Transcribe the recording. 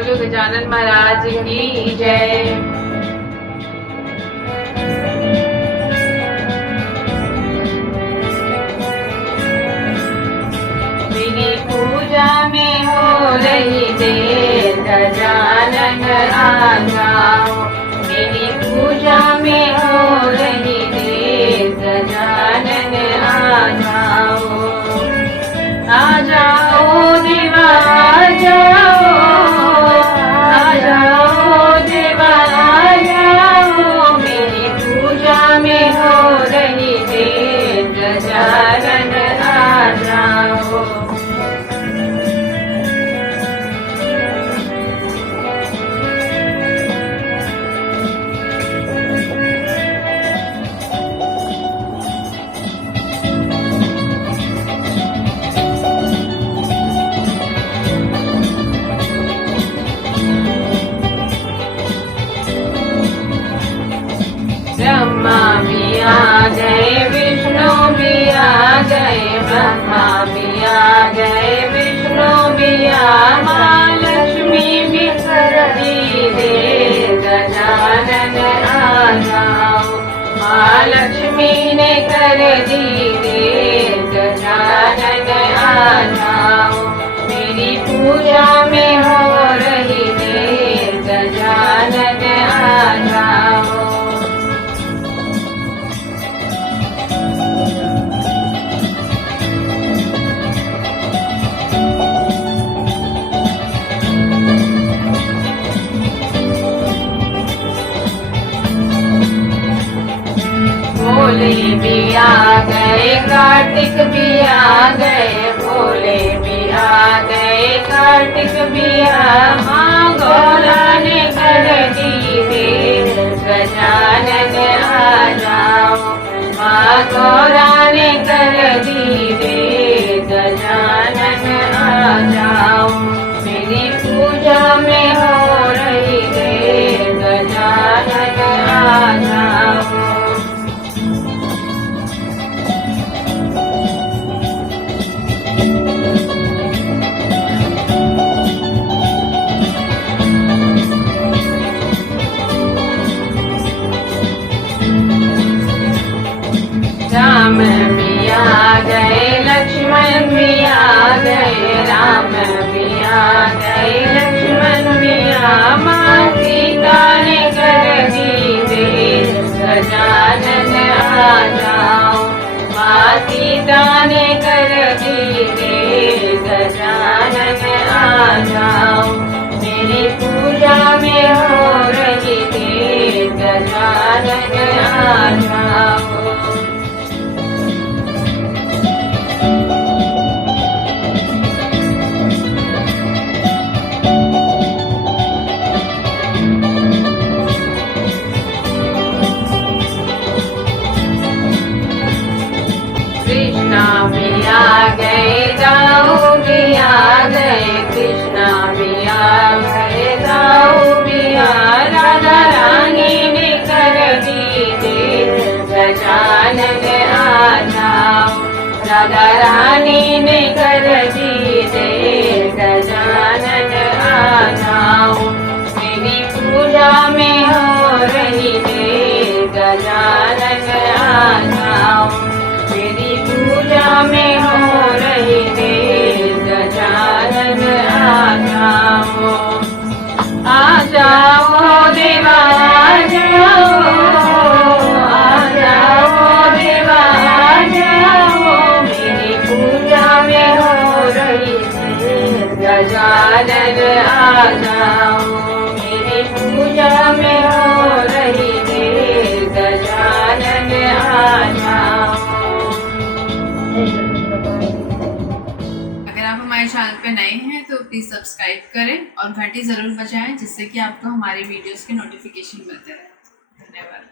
बोलो गजानन महाराज की जय। मेरी पूजा में हो रही देर, गजानन आ जाओ। मेरी पूजा में हो रही देर, गजानन आ जाओ। आ जाओ देवा आ जाओ, आ जाओ देवा आ जाओ। मेरी पूजा में हो रही देर, गजानन आ जाओ। ब्रह्मा भी आ गए, विष्णु भी आ गए, ब्रह्मा भी आ गए, विष्णु भी आ, माँ लक्ष्मी भी कर दी देर, गजानन आ जाओ। माँ लक्ष्मी ने कर दी देर, गजानन आ जाओ। मेरी पूजा में हो रही देर, गजानन आ जाओ। भोले भी आ गए, कार्तिक भी आ गए, भोले भी आ गए, कार्तिक भी आ, माँ गौरा ने कर दी देर, गजानन आ जाओ। माँ गौरा ने कर दी देर, गजानन आ जाओ। मेरी पूजा में हो रही देर, गजानन आ जाओ। राम भी आ गए, लक्ष्मण भी आ गए, राम भी आ गए, लक्ष्मण भी आ, माँ सीता ने कर दी देर, गजानन आ जाओ। माँ सीता ने कर दी देर, गजानन आ जाओ। मेरी पूजा में हो रही देर, गजानन आ जाओ। कृष्णा भी आ गए, दाऊ भी आ गए, कृष्णा भी आ गए, दाऊ भी आ, राधा रानी ने कर दी देर, गजानन आ जाओ। राधा रानी ने कर दी देर, गजानन आ जाओ। मेरी पूजा में हो रही देर, गजानन आ जाओ। मेरी पूजा में हो रही देर, गजानन आ जाओ। आ जाओ देवा आ जाओ, आ जाओ देवा आ जाओ। मेरी पूजा में हो रही देर, गजानन आ जाओ। मेरी पूजा में हो रही देर, गजानन आ जाओ। अगर आप हमारे चैनल पे नए हैं तो प्लीज़ सब्सक्राइब करें और घंटी ज़रूर बजाएं, जिससे कि आपको हमारी वीडियोस के नोटिफिकेशन मिलते रहें। धन्यवाद।